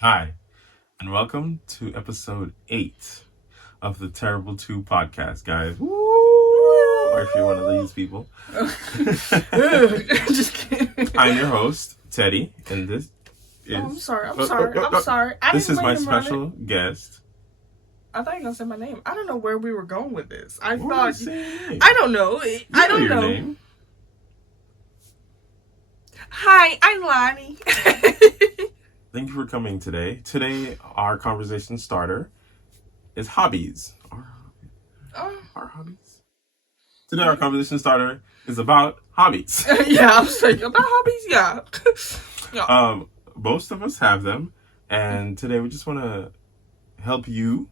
Hi, and welcome to episode 8 of the Terrible 2 podcast, guys. Woo! Or if you're one of these people. Just kidding. I'm your host, Teddy, and this is. I'm sorry. I'm sorry. This is my special guest. I thought you were gonna say my name. I don't know where we were going with this. I What thought. was I I don't know. I don't your know. Name. Hi, I'm Lonnie. Thank you for coming today. Today, our conversation starter is hobbies. Our hobbies. Today, our conversation starter is about hobbies. Yeah, I was like about hobbies. Yeah. Yeah. Most of us have them, and today we just want to help you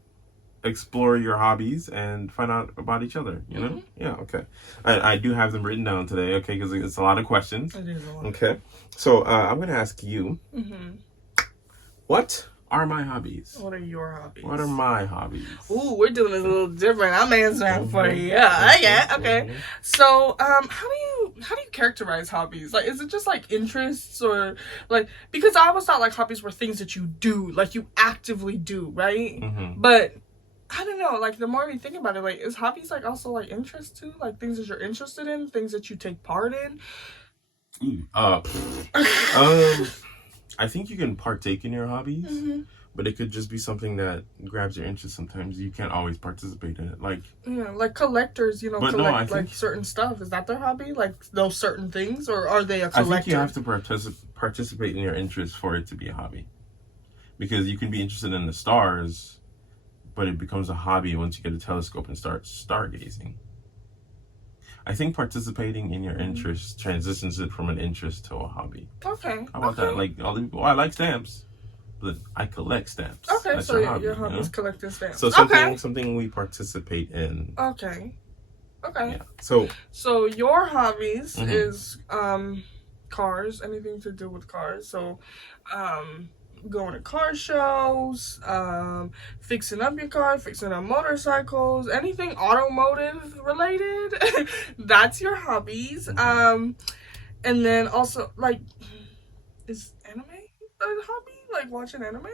explore your hobbies and find out about each other. You know? Yeah. Okay. I do have them written down today. Okay, because it's a lot of questions. It is a lot. Okay. So I'm gonna ask you, Mm-hmm. what are my hobbies? What are your hobbies? What are my hobbies? Ooh, we're doing this a little different. I'm answering for you. Yeah, yeah, okay. So, how do you characterize hobbies? Like, is it just like interests or like because I always thought like hobbies were things that you do, like you actively do, right? Mm-hmm. But I don't know. Like the more we think about it, like is hobbies like also like interests too, like things that you're interested in, things that you take part in. I think you can partake in your hobbies, Mm-hmm. but it could just be something that grabs your interest. Sometimes you can't always participate in it. Like, Yeah, like collectors, But collect no, I think- like certain stuff. Is that their hobby? Like those certain things, or are they a I collector? think you have to participate in your interest for it to be a hobby. Because you can be interested in the stars, but it becomes a hobby once you get a telescope and start stargazing. I think participating in your interest transitions it from an interest to a hobby. Okay. How about that? Like, all the people, I like stamps, but I collect stamps. Okay, That's so your hobby, your hobby you is know? collecting stamps. So something we participate in. Okay. Okay. Yeah. So So your hobbies Mhm. is cars, anything to do with cars. So going to car shows, fixing up your car, fixing up motorcycles, anything automotive related. That's your hobbies. And then also like is anime a hobby? Like watching anime?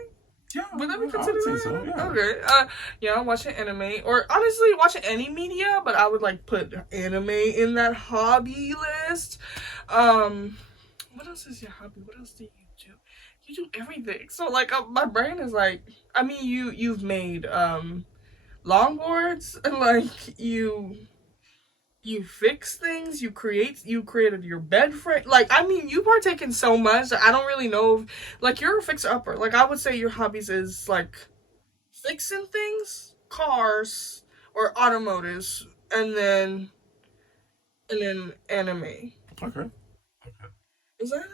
yeah, Would that be I would considered say an so. anime? Yeah. Okay. Yeah, I'm watching anime. Or honestly, watching any media, but I would like put anime in that hobby list. What else is your hobby? What else do you do? You do everything. So like my brain is like I mean you've made longboards and like you fix things, you created your bed frame. Like, I mean, you partake in so much that I don't really know if, like, you're a fixer upper. Like, I would say your hobbies is, like, fixing things, cars, or automotives, and then anime. Okay. Is that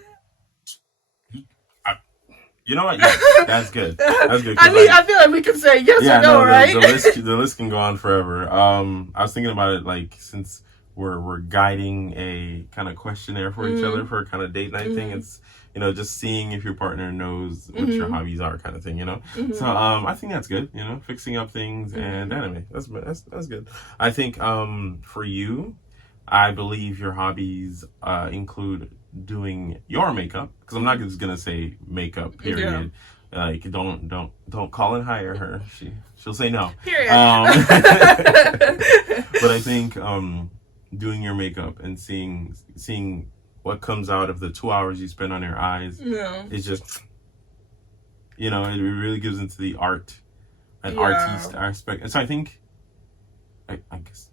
You know what? Yeah, that's good. That's good. 'Cause, I mean, like, I feel like we could say yes yeah, or no, right? the list can go on forever. I was thinking about it, like, since we're guiding a kind of questionnaire for each other for a kind of date night thing. It's, just seeing if your partner knows what your hobbies are, kind of thing. So I think that's good. Fixing up things and anime. That's good. I think for you, I believe your hobbies include doing your makeup, because I'm not just gonna say makeup. Period. Like, don't call and hire her. She'll say no. Period. But I think doing your makeup and seeing what comes out of the 2 hours you spend on your eyes Yeah. is just, it really gives into the art and Yeah. artiste aspect. And so I think, I guess,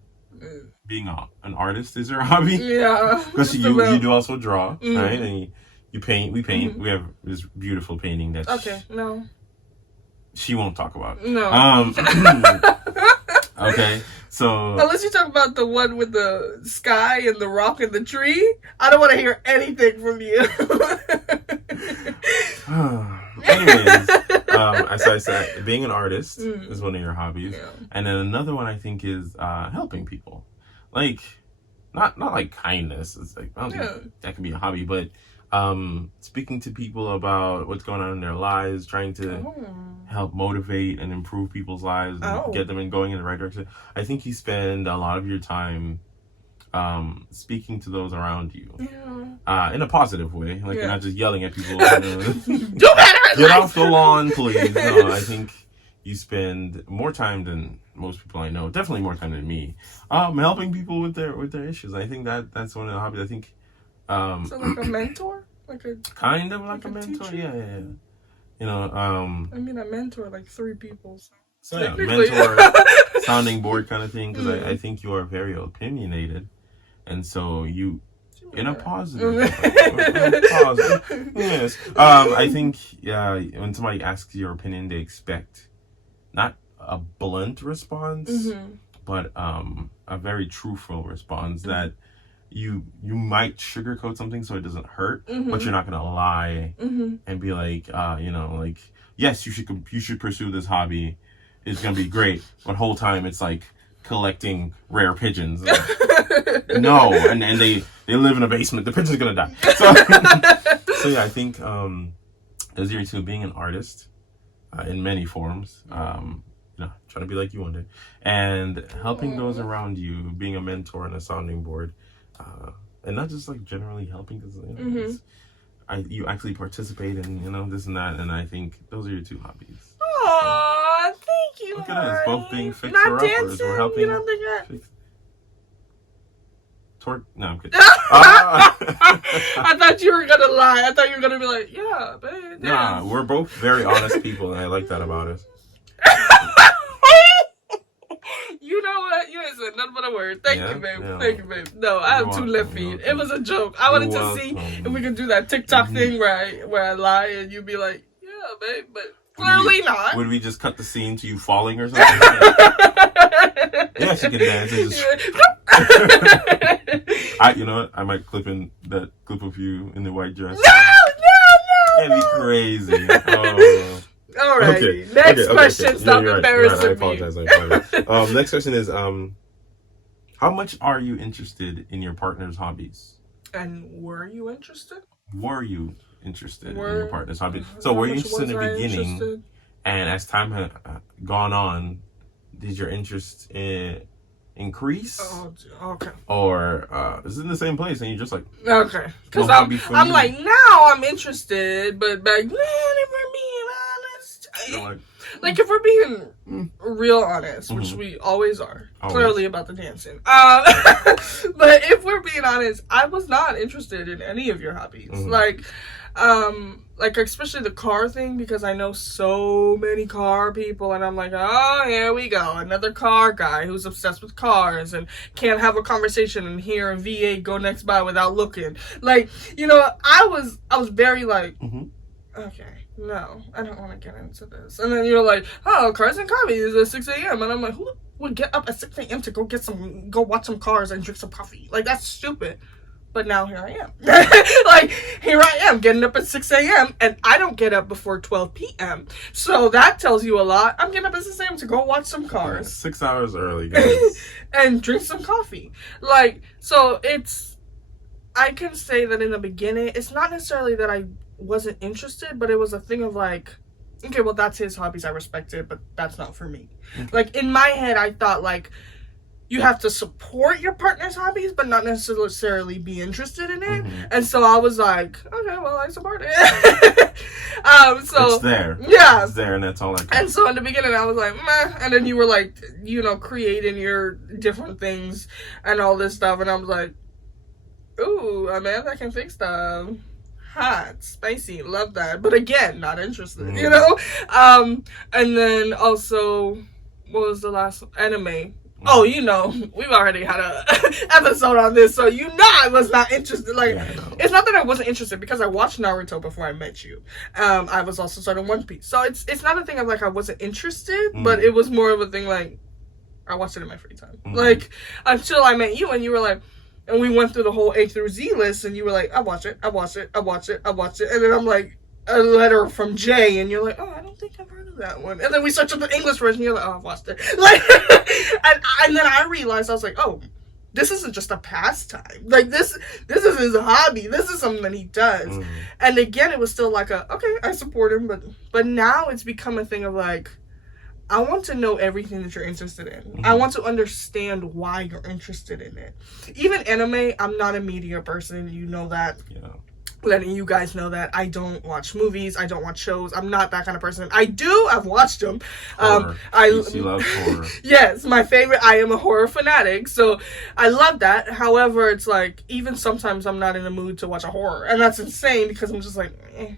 being an artist is your hobby. Yeah. Because just you about. do also draw, right? And you paint. We paint. We have this beautiful painting that Okay, no. she won't talk about. No. Okay, so Unless you talk about the one with the sky and the rock and the tree, I don't want to hear anything from you. anyways, as I said, being an artist is one of your hobbies, Yeah. and then another one I think is helping people, like not like kindness. It's like, I don't think that can be a hobby, but speaking to people about what's going on in their lives, trying to help motivate and improve people's lives and get them going in the right direction. I think you spend a lot of your time speaking to those around you. Yeah. In a positive way. Like, you're not just yelling at people. Do better. Get off the lawn, please. No, I think you spend more time than most people I know. Definitely more time than me. Helping people with their issues. I think that's one of the hobbies. I think. So like a mentor, kind of like a mentor. teacher? Yeah. You know. I mean, I mentor like 3 people. So yeah, mentor, sounding board kind of thing. Because I think you are very opinionated, and so you. In a positive way. Yes. I think when somebody asks your opinion, they expect not a blunt response, but a very truthful response that you might sugarcoat something so it doesn't hurt, but you're not gonna lie and be like, like, yes, you should pursue this hobby. It's gonna be great. But the whole time it's like collecting rare pigeons. No, and they live in a basement. The pigeon's gonna die. So yeah, I think those are two, being an artist in many forms. Trying to be like you one day, and helping those around you, being a mentor and a sounding board, and not just like generally helping, because you actually participate in this and that, and I think those are your 2 hobbies. Aww, thank you. Look at us, both being Not fixer-uppers. dancing. We're helping. You don't think that? No, I'm kidding. I thought you were gonna lie. I thought you were gonna be like, yeah, babe. Nah, we're both very honest people, and I like that about us. You know what? You ain't said nothing but a word. Thank you, babe. Yeah. Thank you, babe. No, I have 2 left feet. It was a joke. I wanted to see if we could do that TikTok thing where I lie and you'd be like, yeah, babe, but clearly not. Would we just cut the scene to you falling or something? Yeah, she can dance. You know what? I might clip in that clip of you in the white dress. No. That'd be crazy. Oh. Alright. Okay. Next question. Stop embarrassing I apologize. Next question is, how much are you interested in your partner's hobbies? And were you interested? Were you interested in your partner's hobbies? So were you interested in the beginning? And as time had gone on, did your interest increase? Oh, okay. Or is it in the same place and you're just like... Okay. Because I'm like, now I'm interested, but back then, if we're being honest... Like, if we're being real honest, which we always are, clearly about the dancing. But if we're being honest, I was not interested in any of your hobbies. Like especially the car thing, because I know so many car people, and I'm like, oh, here we go, another car guy who's obsessed with cars and can't have a conversation and hear a V8 go next by without looking. Like, I was very like, okay. No, I don't want to get into this. And then you're like, oh, cars and coffee is at 6 a.m. And I'm like, who would get up at 6 a.m. to go watch some cars and drink some coffee? Like, that's stupid. But now here I am. Like, here I am getting up at 6 a.m. and I don't get up before 12 p.m. So that tells you a lot. I'm getting up at 6 a.m. to go watch some cars. 6 hours early, guys. And drink some coffee. Like, so I can say that in the beginning, it's not necessarily that I wasn't interested, but it was a thing of like, okay, well, that's his hobbies, I respect it, but that's not for me. Like, in my head, I thought like, you have to support your partner's hobbies, but not necessarily be interested in it. And so I was like, okay, well, I support it. So it's there. Yeah. It's there, and that's all I can. And so in the beginning, I was like, meh. And then you were like, creating your different things and all this stuff. And I was like, ooh, a man that can fix stuff. Hot, spicy, love that. But again, not interested, And then also, what was the last anime? Oh, we've already had a episode on this, so I was not interested. Like, it's not that I wasn't interested, because I watched Naruto before I met you. I was also starting One Piece, so it's not a thing of like I wasn't interested, but it was more of a thing like I watched it in my free time, like until I met you, and you were like. And we went through the whole A through Z list, and you were like, I watch it. And then I'm like, a letter from Jay, and you're like, oh, I don't think I've heard of that one. And then we searched up the English version, and you're like, oh, I've watched it. Like, and then I realized, I was like, oh, this isn't just a pastime. Like, this is his hobby. This is something that he does. And again, it was still like okay, I support him, but now it's become a thing of like, I want to know everything that you're interested in. Mm-hmm. I want to understand why you're interested in it. Even anime, I'm not a media person. You know that. Yeah. Letting you guys know that I don't watch movies, I don't watch shows. I'm not that kind of person. I've watched them. She loves horror. Yes, my favorite. I am a horror fanatic, so I love that. However, it's like even sometimes I'm not in the mood to watch a horror, and that's insane because I'm just like, eh.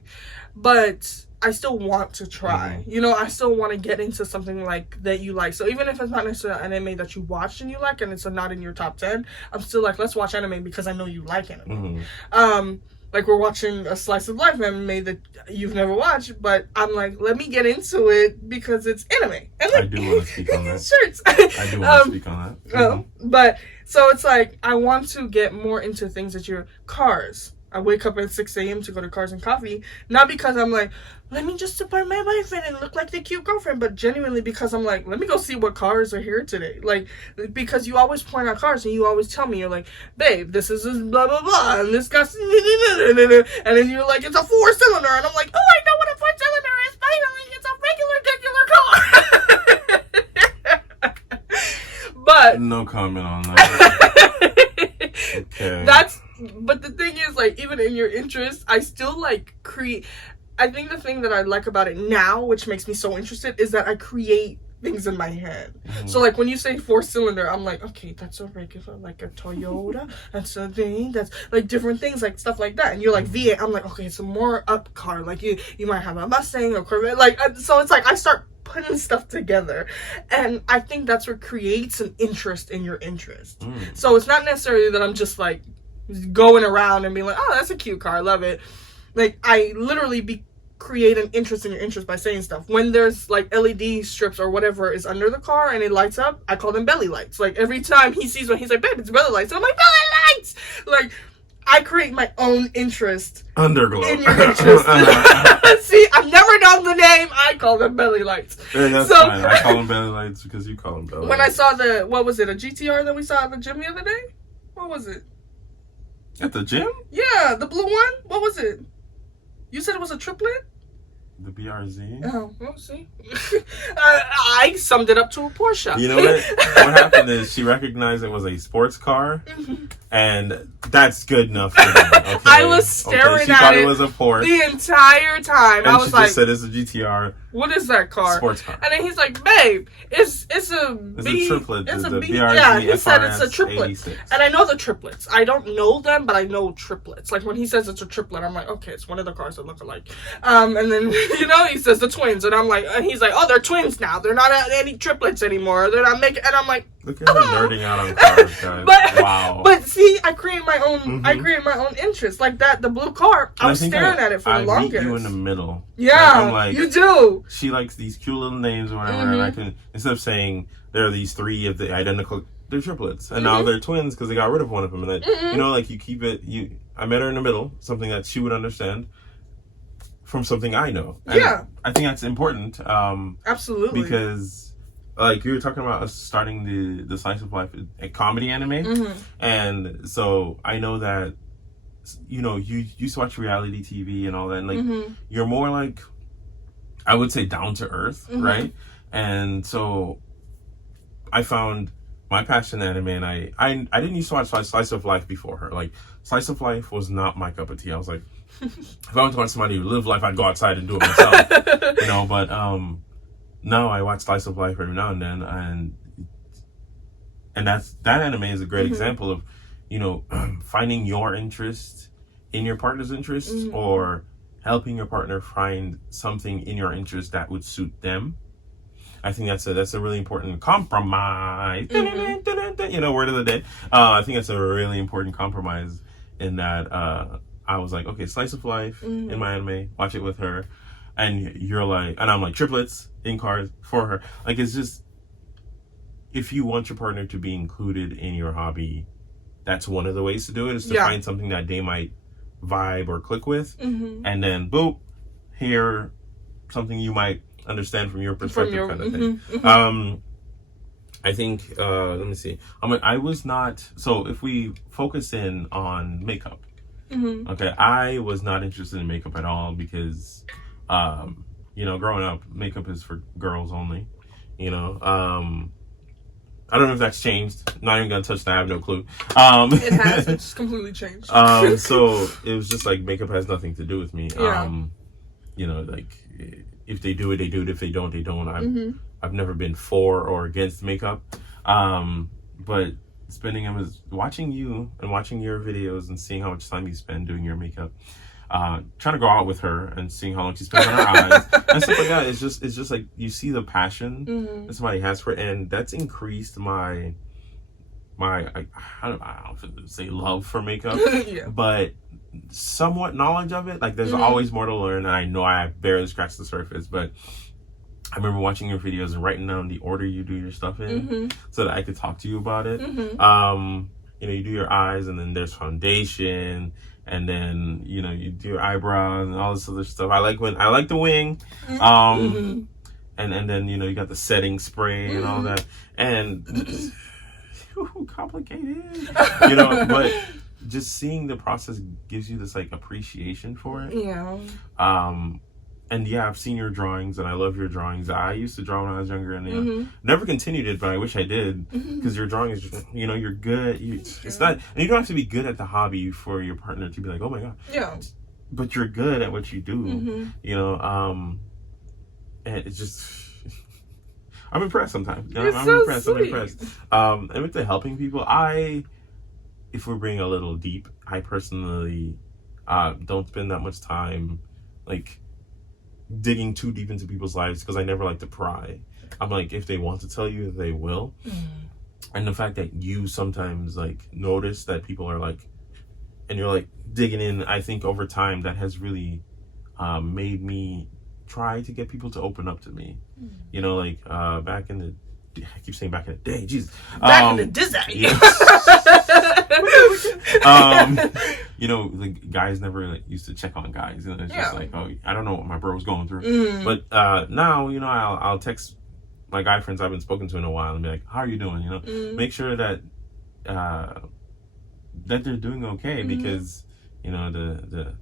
But I still want to try. Mm-hmm. You know, I still want to get into something like that you like. So even if it's not necessarily an anime that you watched and you like, and it's not in your top 10, I'm still like, let's watch anime because I know you like anime. Mm-hmm. Like we're watching a slice of life anime that you've never watched, but I'm like, let me get into it because it's anime. And like, I do want to speak on that. Shirts. I do want to speak on that. Mm-hmm. But so it's like I want to get more into things that you're cars. I wake up at 6 a.m. to go to Cars and Coffee, not because I'm like, let me just support my boyfriend and look like the cute girlfriend, but genuinely because I'm like, let me go see what cars are here today. Like, because you always point out cars and you always tell me, you're like, babe, this is blah, blah, blah, and this got, and then you're like, it's a 4-cylinder, and I'm like, oh, I know what a 4-cylinder is, finally, it's a regular car. But no comment on that. Okay. But the thing is, like, even in your interest, I still like create. I think the thing that I like about it now, which makes me so interested, is that I create things in my head. Mm-hmm. So like when you say 4-cylinder, I'm like, okay, that's a regular, like a Toyota, that's a thing, that's like different things, like stuff like that. And you're like V8, I'm like, okay, it's a more up car, like you might have a Mustang or Corvette, like so it's like I start putting stuff together, and I think that's what creates an interest in your interest. So it's not necessarily that I'm just like going around and being like, oh, that's a cute car, I love it. Like I literally create an interest in your interest by saying stuff. When there's like LED strips or whatever is under the car and it lights up, I call them belly lights. Like every time he sees one, he's like, babe, it's belly lights. And I'm like, belly lights! Like I create my own interest. Underglow. In your interest. See, I've never known the name. I call them belly lights. Yeah, that's fine. I call them belly lights because you call them belly lights. When I saw what was it, a GTR that we saw at the gym the other day? What was it? At the gym? Yeah, the blue one. What was it? You said it was a triplet? The BRZ? Oh, well, see. I summed it up to a Porsche. You know what? What happened is she recognized it was a sports car, and that's good enough for me. Okay? I was staring she at thought it was a Porsche the entire time. And I was she like, just said it's a GTR. What is that car? Sports car. And then he's like, babe, it's a triplet. It's a the B. BRZ Yeah, he said it's a FRS triplet. 86. And I know the triplets. I don't know them, but I know triplets. Like when he says it's a triplet, I'm like, okay, it's one of the cars that look alike. And then he says the twins, and I'm like, and he's like, oh, they're twins now. They're not any triplets anymore. They're not making. And I'm like, look at her nerding out on cars, guys. Wow. But see, I create my own. I create my own interest like that. The blue car. I was staring at it for the longest. I meet you in the middle. Yeah, I'm like, you do. She likes these cute little names or whatever, and I can, instead of saying there are these 3 of the identical, they're triplets, and now they're twins because they got rid of one of them, and that like you keep it. I met her in the middle, something that she would understand from something I know. And I think that's important. Absolutely, because like you were talking about us starting the Slice of Life a comedy anime, and so I know that you used to watch reality TV and all that, and like you're more like, I would say, down to earth, right? And so I found my passion in anime, and I didn't used to watch Slice of Life before her. Like Slice of Life was not my cup of tea. I was like, if I want to watch somebody who live life, I'd go outside and do it myself, But now I watch Slice of Life every now and then, and that anime is a great example of finding your interest in your partner's interest, or helping your partner find something in your interest that would suit them. I think that's a really important compromise. Word of the day. I think that's a really important compromise in that I was like, okay, Slice of Life in my anime, watch it with her, and you're like, and I'm like, triplets in cars for her. Like, it's just, if you want your partner to be included in your hobby, that's one of the ways to do it, is to find something that they might vibe or click with, and then boop, hear something you might understand from your perspective, kind of thing. I think let me see, I was not, so if we focus in on makeup, okay, I was not interested in makeup at all because growing up, makeup is for girls only, You know, I don't know if that's changed. Not even gonna touch that. I have no clue. It has. It's completely changed. So it was just like makeup has nothing to do with me. Yeah. You know, like if they do it, they do it. If they don't, they don't. Mm-hmm. I've never been for or against makeup. But spending them is watching you and watching your videos and seeing how much time you spend doing your makeup. Trying to go out with her and seeing how long she spends on her eyes and stuff like that. It's just like you see the passion that somebody has for it, and that's increased my I don't know if to say love for makeup, Yeah. but somewhat knowledge of it. Like there's always more to learn, and I know I barely scratched the surface, but I remember watching your videos and writing down the order you do your stuff in so that I could talk to you about it. You know, you do your eyes, and then there's foundation, and then you know you do your eyebrows and all this other stuff. I like the wing, and then you know you got the setting spray and all that, and complicated, you know. But just seeing the process gives you this like appreciation for it. Yeah. And yeah, I've seen your drawings, and I love your drawings. I used to draw when I was younger, and you know, never continued it, but I wish I did, because your drawing is, you know, you're good. It's not, and you don't have to be good at the hobby for your partner to be like, oh my god. Yeah. But you're good at what you do, you know. And it's just, I'm impressed sometimes. You know? I'm so impressed. sweet. I'm impressed. And with the helping people, if we're being a little deep, I personally don't spend that much time like digging too deep into people's lives, because I never like to pry. I'm like, if they want to tell you, they will. And the fact that you sometimes like notice that people are like, and you're like digging in, I think over time that has really made me try to get people to open up to me. You know, like back in the, I keep saying back in the day, Jesus. Back in the Disney. Yeah. You know, the guys never like, used to check on guys. You know, it's just like, oh, I don't know what my bro's going through. But now, you know, I'll text my guy friends I've been spoken to in a while and be like, how are you doing? You know, make sure that that they're doing okay, because you know the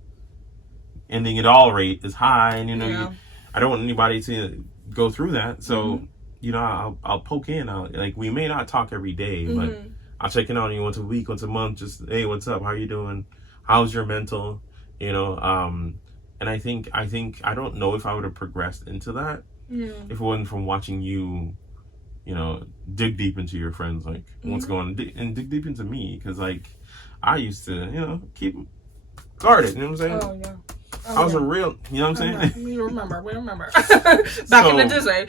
ending it all rate is high, and you know I don't want anybody to go through that. So you know, I'll poke in. Like, we may not talk every day, but I'll check in on you once a week, once a month. Just, hey, what's up? How you doing? How's your mental? You know, and I think I don't know if I would have progressed into that if it wasn't from watching you, you know, dig deep into your friends, like what's going on, and dig deep into me, because like I used to, you know, keep guarded. You know what I'm saying? Oh yeah. I was a real, you know what I'm saying? We remember. Back in the Disney.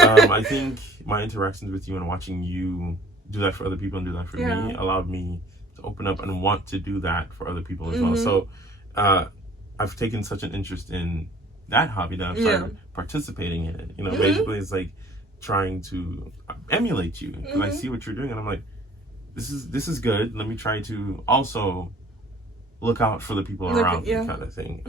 I think my interactions with you and watching you do that for other people and do that for me allowed me to open up and want to do that for other people as well. So I've taken such an interest in that hobby that I've started participating in it. You know, basically it's like trying to emulate you, because I see what you're doing and I'm like, this is good. Let me try to also look out for the people around me, kind of thing.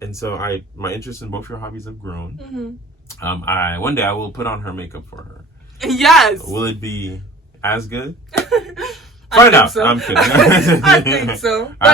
And so my interest in both your hobbies have grown. One day I will put on her makeup for her. Yes. Will it be as good? Find out. So. I'm kidding. I think so. But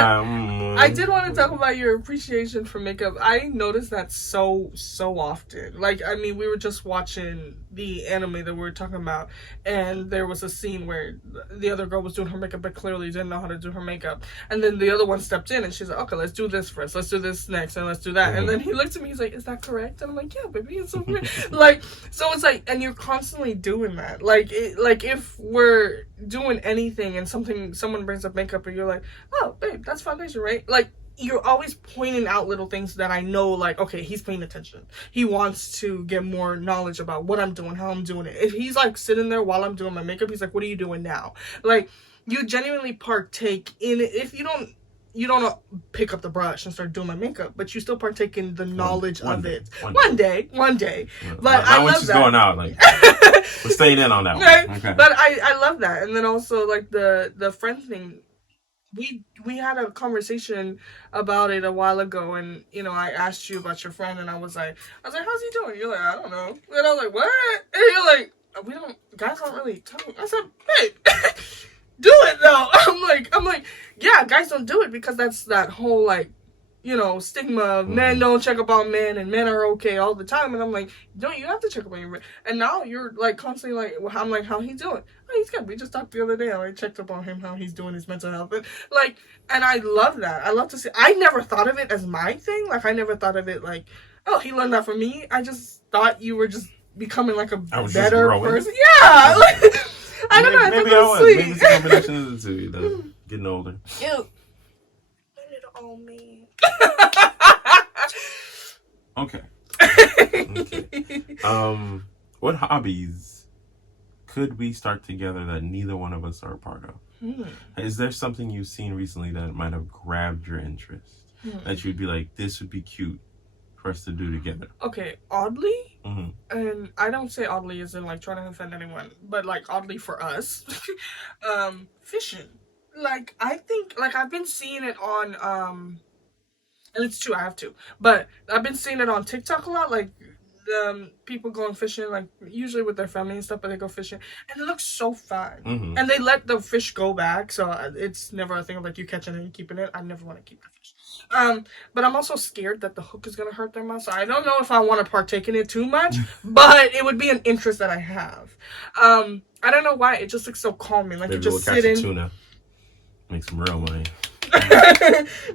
I did want to talk about your appreciation for makeup. I noticed that so often. Like, I mean, we were just watching the anime that we were talking about, and there was a scene where the other girl was doing her makeup but clearly didn't know how to do her makeup. And then the other one stepped in and she's like, okay, let's do this first. Let's do this next, and let's do that. And then he looked at me, he's like, is that correct? And I'm like, yeah, baby, it's so correct. Like, so it's like, and you're constantly doing that. Like, if we're doing anything and someone brings up makeup and you're like, oh, babe, that's foundation, right? Like, you're always pointing out little things that I know, like, okay, he's paying attention. He wants to get more knowledge about what I'm doing, how I'm doing it. If he's like sitting there while I'm doing my makeup, he's like, what are you doing now? Like, you genuinely partake in it. If you don't pick up the brush and start doing my makeup, but you still partake in the knowledge of it. One day. Yeah. But I love she's that. Going out, like, we're staying in on that one. Okay. But I love that. And then also, like, the friend thing, we had a conversation about it a while ago, and you know, I asked you about your friend, and I was like, how's he doing? You're like, I don't know. And I was like, what? And you're like, guys don't really talk. I said, babe, do it though. I'm like, yeah, guys don't do it because that's that whole, like, stigma of men don't check up on men and men are okay all the time. And I'm like, no, you have to check up on your man. And now you're like constantly like, well, I'm like, how he doing? Oh, he's good. We just talked the other day. I checked up on him, how he's doing, his mental health. And I love that. I love to see. I never thought of it as my thing. Like, I never thought of it like, oh, he learned that from me. I just thought you were just becoming like a better person. Yeah. Like, I don't know. I maybe thought that was sweet. Maybe it's a combination of the two, getting older. Ew. Let it all me. Okay. What hobbies could we start together that neither one of us are a part of? Is there something you've seen recently that might have grabbed your interest? That you'd be like, this would be cute for us to do together? Okay, oddly, and I don't say oddly as in like trying to offend anyone, but like oddly for us, fishing. Like, I think, like, I've been seeing it on, and it's true, I have to, but I've been seeing it on TikTok a lot, like, people going fishing, like, usually with their family and stuff, but they go fishing, and it looks so fun, and they let the fish go back, so it's never a thing of, like, you catching it and keeping it. I never want to keep the fish. But I'm also scared that the hook is going to hurt their mouth, so I don't know if I want to partake in it too much, but it would be an interest that I have. I don't know why, it just looks so calming, like, maybe you just sit in. Tuna. Make some real money.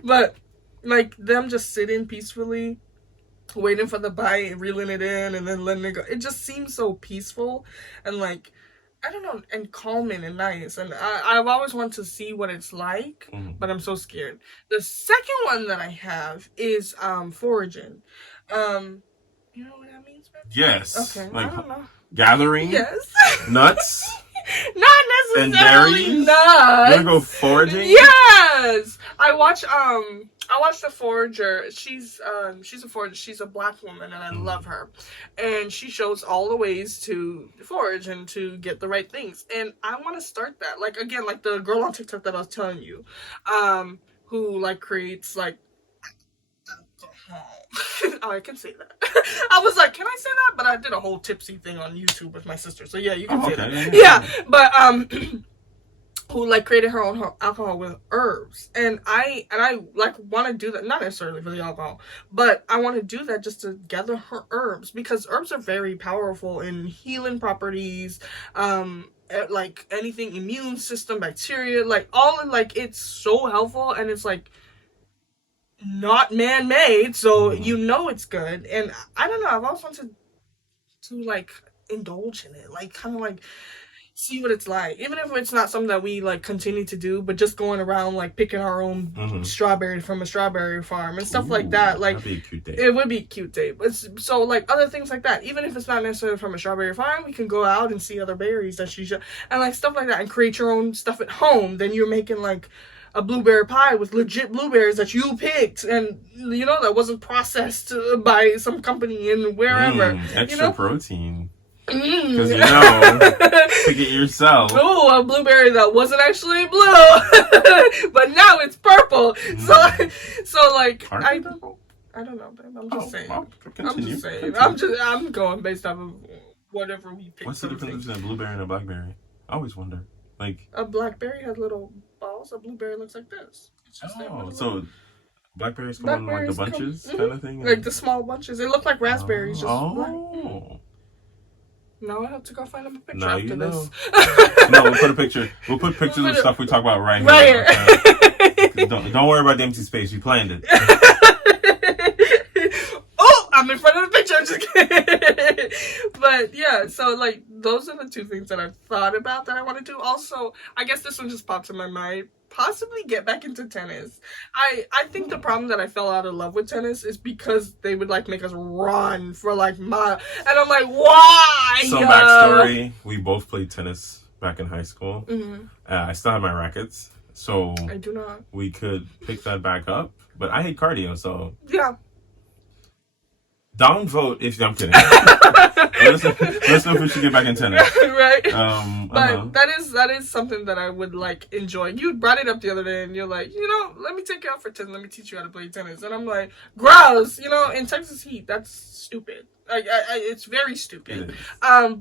But, like, them just sitting peacefully, waiting for the bite, reeling it in, and then letting it go. It just seems so peaceful and, like, I don't know, and calming and nice. And I've always wanted to see what it's like, but I'm so scared. The second one that I have is foraging. You know what that means, babe? Yes. Okay, like, I don't know. Gathering? Yes. Nuts? Not necessarily nuts. You wanna go foraging? Yes. I watch The Forager. She's a forager. She's a black woman, and I love her. And she shows all the ways to forage and to get the right things. And I want to start that. Like, again, like the girl on TikTok that I was telling you, who like creates like alcohol. Oh, I can say that. I was like, can I say that? But I did a whole tipsy thing on YouTube with my sister. So yeah, you can say that. Yeah. But who like created her own alcohol with herbs, and I like want to do that, not necessarily for the alcohol, but I want to do that just to gather her herbs, because herbs are very powerful in healing properties, like anything, immune system, bacteria, like all in, like, it's so helpful, and it's like not man-made, so you know it's good. And I don't know, I've always wanted to like indulge in it, like kind of like see what it's like, even if it's not something that we like continue to do, but just going around like picking our own strawberry from a strawberry farm and stuff like that. Like, that'd be a cute day. It would be a cute day. But so like other things like that, even if it's not necessarily from a strawberry farm, we can go out and see other berries that she should, and like stuff like that, and create your own stuff at home. Then you're making like a blueberry pie with legit blueberries that you picked, and you know, that wasn't processed by some company in wherever. Extra protein. Because you know, pick it yourself. Ooh, a blueberry that wasn't actually blue, but now it's purple. So like, I don't know, babe. I'm just saying. I'm going based off of whatever we pick. What's the difference between a blueberry and a blackberry? I always wonder. Like, a blackberry has little balls. A blueberry looks like this. It's just so blackberries come in like the bunches kind of thing, like the small bunches. They look like raspberries. Just black. Now I have to go find a picture after this. No, we'll put a picture. We'll put pictures of stuff we talk about right here. Okay? Don't worry about the empty space. We planned it. Oh, I'm in front of the picture. I'm just kidding. But yeah, so like those are the two things that I've thought about that I want to do. Also, I guess this one just popped in my mind. Possibly get back into tennis. I think the problem that I fell out of love with tennis is because they would like make us run for like miles, and I'm like, why? Some backstory: we both played tennis back in high school. I still have my rackets, so I do not. We could pick that back up, but I hate cardio, so yeah. Downvote if I'm kidding. Let's know if we should get back in tennis. Right. But that is something that I would like enjoy. You brought it up the other day and you're like, you know, let me take you out for tennis. Let me teach you how to play tennis. And I'm like, gross. You know, in Texas heat, that's stupid. It's very stupid. It is.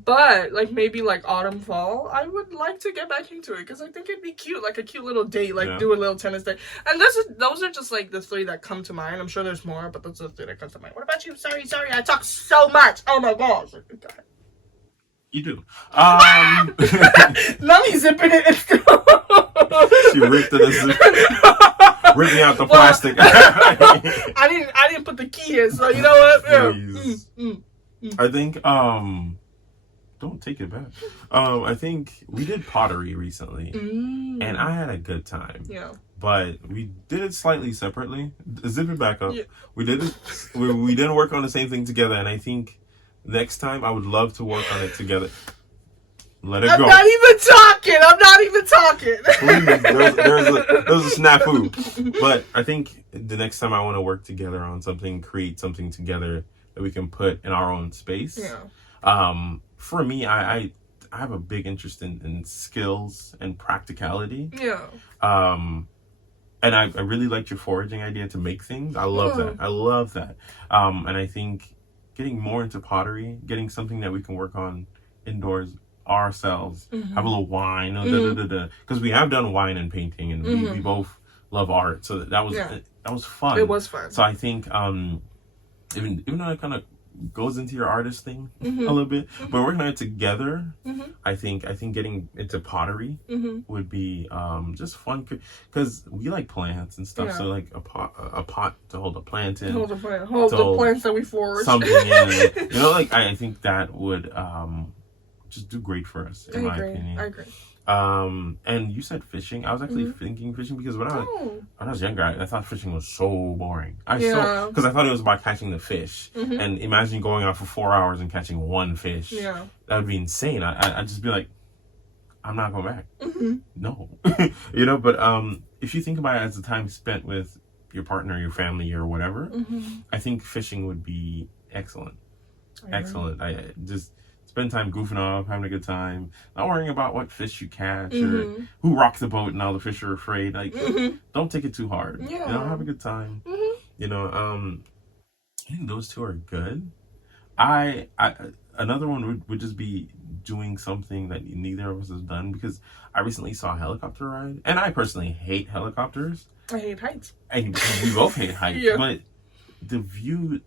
But like maybe like autumn, fall, I would like to get back into it because I think it'd be cute, like a cute little date, like do a little tennis day. And those are just like the three that come to mind. I'm sure there's more, but those are the three that come to mind. What about you? Sorry, I talk so much. Oh my gosh. God. You do. Let me zipping it. She ripped it. Ripped me out the plastic. I didn't put the key in, so you know what? Yeah. I think don't take it back. I think we did pottery recently, and I had a good time. Yeah. But we did it slightly separately. Zip it back up. Yeah. We did it. We didn't work on the same thing together, and I think next time I would love to work on it together. Let it go. I'm not even talking. Please, there's a snafu. But I think the next time I want to work together on something, create something together that we can put in our own space. Yeah. For me, I have a big interest in skills and practicality. Yeah. And I really liked your foraging idea to make things. I love that. I love that. And I think getting more into pottery, getting something that we can work on indoors ourselves, have a little wine, because we have done wine and painting, and we both love art. So that was fun. It was fun. So I think even though it kind of goes into your artist thing a little bit, but working on it together, I think getting into pottery would be just fun because we like plants and stuff. So like a pot to hold a plant in, hold the plants that we forage, something in. Like I think that would just do great for us, in my opinion. I agree. And you said fishing. I was actually thinking fishing because when I was younger, I thought fishing was so boring. Because I thought it was about catching the fish. And imagine going out for 4 hours and catching one fish. Yeah. That would be insane. I'd just be like, I'm not going back. No. But if you think about it as the time spent with your partner, your family, or whatever, I think fishing would be excellent. Excellent. I just spend time goofing off, having a good time, not worrying about what fish you catch or who rocked the boat and all the fish are afraid. Like, don't take it too hard. Yeah. Have a good time. I think those two are good. I another one would just be doing something that neither of us has done, because I recently saw a helicopter ride, and I personally hate helicopters. I hate heights. And we both hate heights, but the view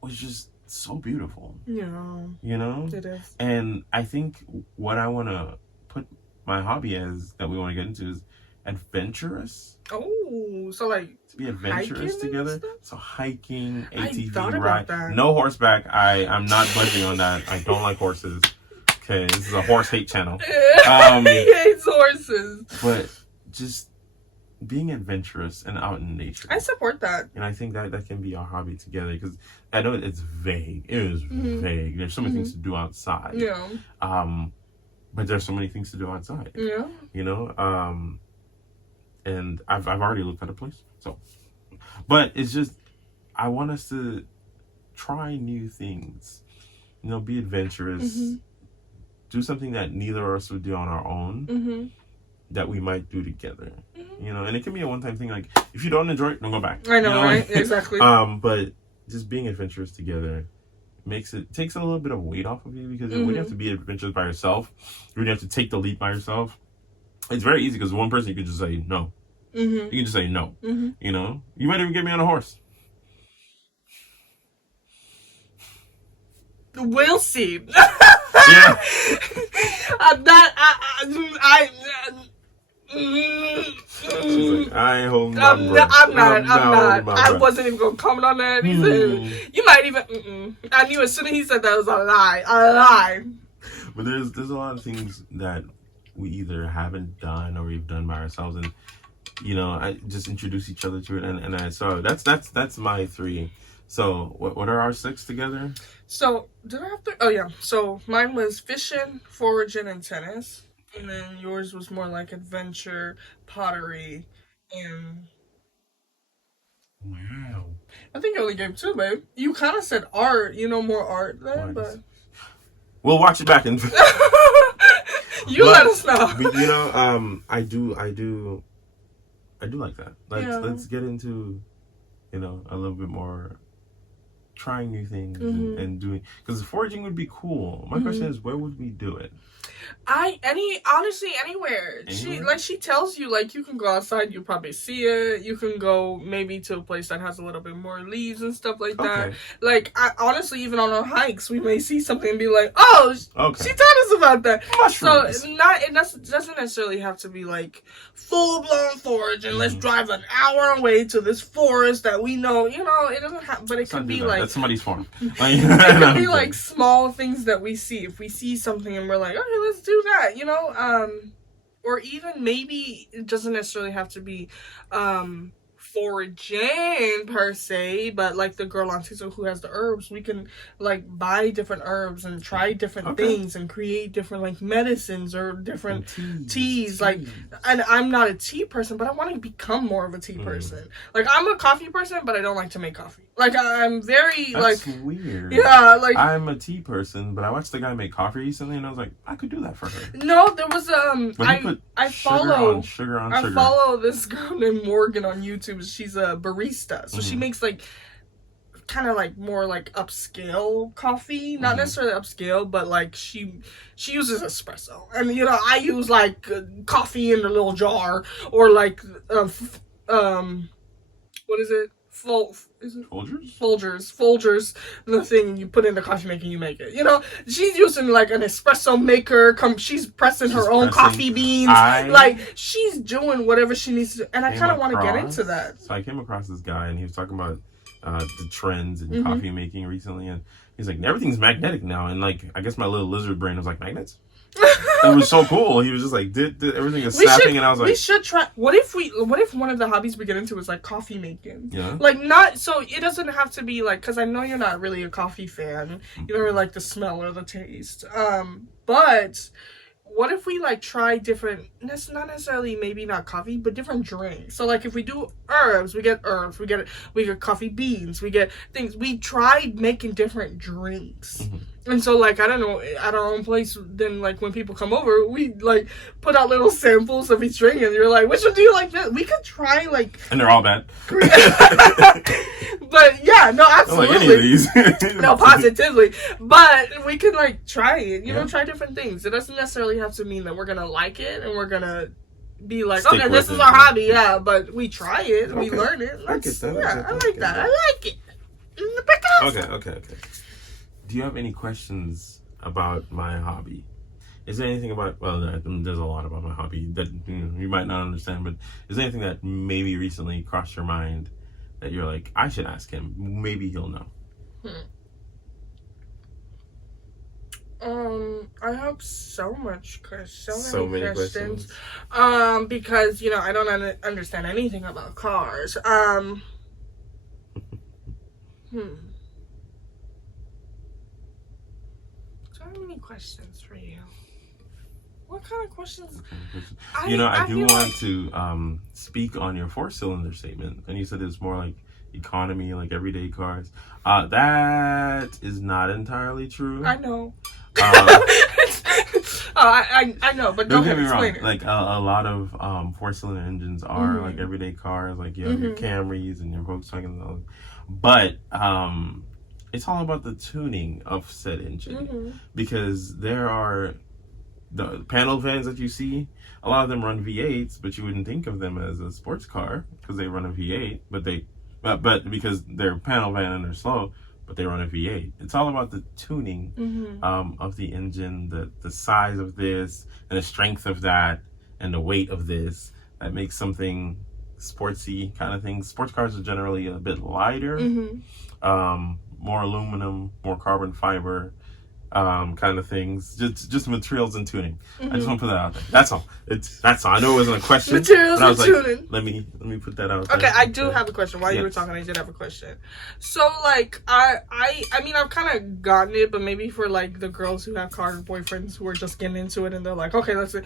was just so beautiful. It is. And I think what I want to put my hobby as, that we want to get into, is adventurous. Oh, so like to be adventurous together. So hiking, ATV ride, no horseback. I'm not budging on that. I don't like horses. Okay, this is a horse hate channel. He hates horses. But just being adventurous and out in nature. I support that. And I think that can be our hobby together, because I know it's vague. It is vague. There's so many things to do outside. Yeah. But there's so many things to do outside. Yeah. And I've already looked at a place. So, but it's just, I want us to try new things. Be adventurous. Do something that neither of us would do on our own. That we might do together, and it can be a one-time thing. Like, if you don't enjoy it, don't go back. I know, right? Exactly. But just being adventurous together takes a little bit of weight off of you, because when you have to be adventurous by yourself, when you have to take the leap by yourself, it's very easy, because one person, you can just say no. You can just say no. You might even get me on a horse. We'll see. Yeah. She's like, I hold my breath. I'm not. I wasn't even gonna comment on that. He said, you might even. I knew as soon as he said that, it was a lie. But there's a lot of things that we either haven't done or we've done by ourselves, and I just introduce each other to it, and I saw that's my 3. So what are our 6 together? So did I have to? Oh yeah. So mine was fishing, foraging, and tennis. And then yours was more like adventure, pottery, and... Wow. I think you only gave 2, babe. You kind of said art, more art there, but... We'll watch it back and... Let us know. I do like that. Let's get into, a little bit more trying new things Mm-hmm. and doing, because foraging would be cool. My question is, where would we do it? Honestly anywhere. She tells you like you can go outside, you probably see it. You can go maybe to a place that has a little bit more leaves and stuff like that. Okay. Like honestly, even on our hikes, we may see something and be like, "Oh, Okay. she told us about that." Mushrooms. So it doesn't necessarily have to be like full blown forage and let's drive an hour away to this forest that we know. You know, it doesn't have, but it Let's can not be do that. like That's somebody's farm. Like, it can be like small things that we see. If we see something and we're like, okay, let's do that, you know, or even maybe it doesn't necessarily have to be foraging per se, but like the girl on TikTok who has the herbs, we can like buy different herbs and try different things and create different like medicines or different teas. Like, and I'm not a tea person, but I want to become more of a tea person. Like, I'm a coffee person, but I don't like to make coffee. Like, I'm very That's like weird. Yeah, like I'm a tea person, but I watched the guy make coffee recently, and I was like, I could do that for her. No, there was But he put sugar on sugar. I follow this girl named Morgan on YouTube. She's a barista, so she makes like kind of like more like upscale coffee, not necessarily upscale, but like she uses espresso, and you know I use like coffee in a little jar or like what is it? Is it Folgers, the thing you put in the coffee maker, you make it. You know, she's using like an espresso maker. She's pressing her own coffee beans. Like, she's doing whatever she needs to. And I kind of want to get into that. So I came across this guy, and he was talking about the trends in coffee making recently, and he's like, everything's magnetic now. And like, I guess my little lizard brain was like, magnets? It was so cool. He was just like, did everything is snapping, and I was like, we should try. What if one of the hobbies we get into is like coffee making? Yeah. Like, not so it doesn't have to be like, because I know you're not really a coffee fan. You don't really like the smell or the taste. But what if we like try different? That's not necessarily maybe not coffee, but different drinks. So like if we do herbs, we get coffee beans, we get things. We tried making different drinks. And so, like, I don't know, at our own place, then, like, when people come over, we, like, put out little samples of each drink, and you're like, which one do you like best? We could try, like... And they're all bad. But, yeah, no, absolutely. I don't like any of these. No, positively. But we could, like, try it. You know, try different things. It doesn't necessarily have to mean that we're gonna like it, and we're gonna be like, Stick okay, with this it. is our hobby, yeah, but we try it, we learn it. I get that. Yeah, I like that. I like it. Okay. Do you have any questions about my hobby? Is there anything about, well, there's a lot about my hobby that you might not understand, but is there anything that maybe recently crossed your mind that you're like, I should ask him, maybe he'll know? I have so many questions. Questions. Because, you know, I don't understand anything about cars. Do I have any questions for you? What kind of questions? I do want to speak on your 4-cylinder statement, and you said it's more like economy, like everyday cars. That is not entirely true. I know. I know, but don't get me wrong. Like a lot of 4-cylinder engines are like everyday cars. Like you have your Camrys and your Volkswagens, but it's all about the tuning of said engine, because there are the panel vans that you see. A lot of them run V8s, but you wouldn't think of them as a sports car because they run a V8. But because they're panel van and they're slow, but they run a V8. It's all about the tuning of the engine, the size of this, and the strength of that, and the weight of this, that makes something sportsy kind of thing. Sports cars are generally a bit lighter, more aluminum, more carbon fiber, kind of things. Just materials and tuning. I just want to put that out there. That's all. That's all. I know it wasn't a question. Materials and tuning. Let me put that out there. Okay, I do have a question. While you were talking, I did have a question. So, like, I mean, I've kind of gotten it, but maybe for like the girls who have car boyfriends who are just getting into it, and they're like, okay, let's see.